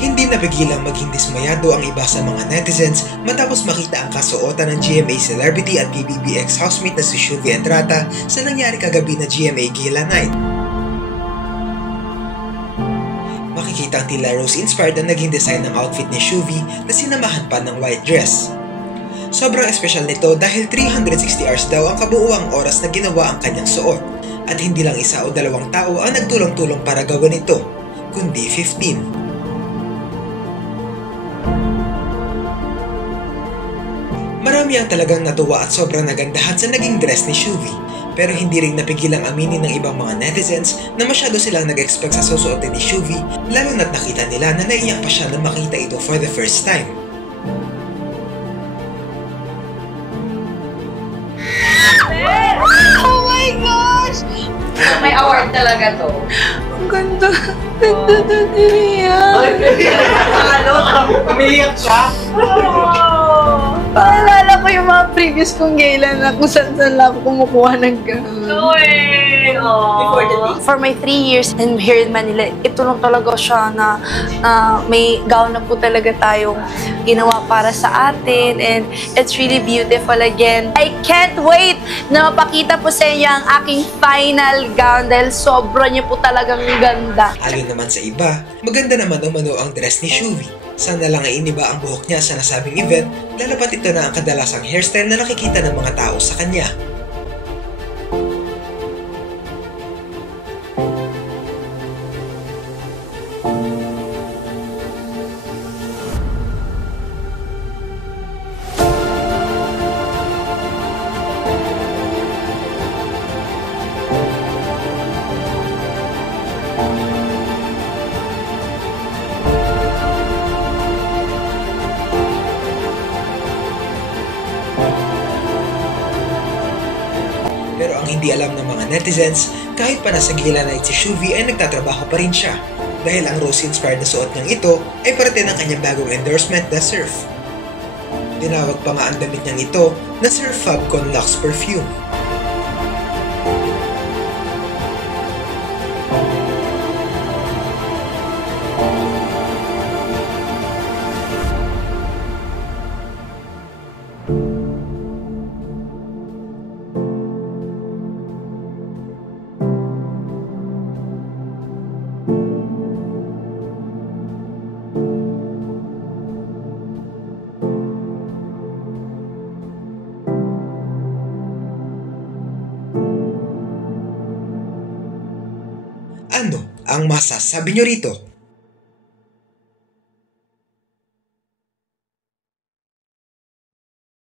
Hindi napigilang maging dismayado ang iba sa mga netizens matapos makita ang kasuotan ng GMA celebrity at PBBX housemate na si Shuvi Entrata sa nangyari kagabi na GMA Gala Night. Makikita ang tila rose-inspired na naging design ng outfit ni Shuvi na sinamahan pa ng white dress. Sobrang espesyal nito dahil 360 hours daw ang kabuuang oras na ginawa ang kanyang suot at hindi lang isa o dalawang tao ang nagtulong-tulong para gawin ito, kundi 15. Marami ang talagang natuwa at sobrang nagandahan sa naging dress ni Shuvi, pero hindi rin napigilang aminin ng ibang mga netizens na masyado silang nag-expect sa susuotin ni Shuvi, lalo na't nakita nila na naiyak pa siya na makita ito for the first time. Oh my gosh! May award talaga to. Ang ganda. Ganda na niriyan. Ano? Umiiyak siya? Naalala ko yung mga previous kong gala na kung saan lang ako kumukuha ng gown. Before the day. For my 3 years here in Manila, ito lang talaga siya na may gown na po talaga tayong ginawa para sa atin, and it's really beautiful again. I can't wait na mapakita po sa inyo ang aking final gown dahil sobra niya po talagang ganda. Ayon naman sa iba, maganda naman umano ang dress ni Shuvi. Sana lang ay iniba ang buhok niya sa nasabing event, lalapat ito na ang kadalasang hairstyle na nakikita ng mga tao sa kanya. Pero ang hindi alam ng mga netizens, kahit pa nasa Gala Night si Shuvi ay nagtatrabaho pa rin siya. Dahil ang rose-inspired na suot niyang ito ay parte ng kanyang bagong endorsement na Surf. Tinawag pa nga ang damit niyang ito na Surf Fabcon Luxe Perfume. Ano ang masasabi nyo rito?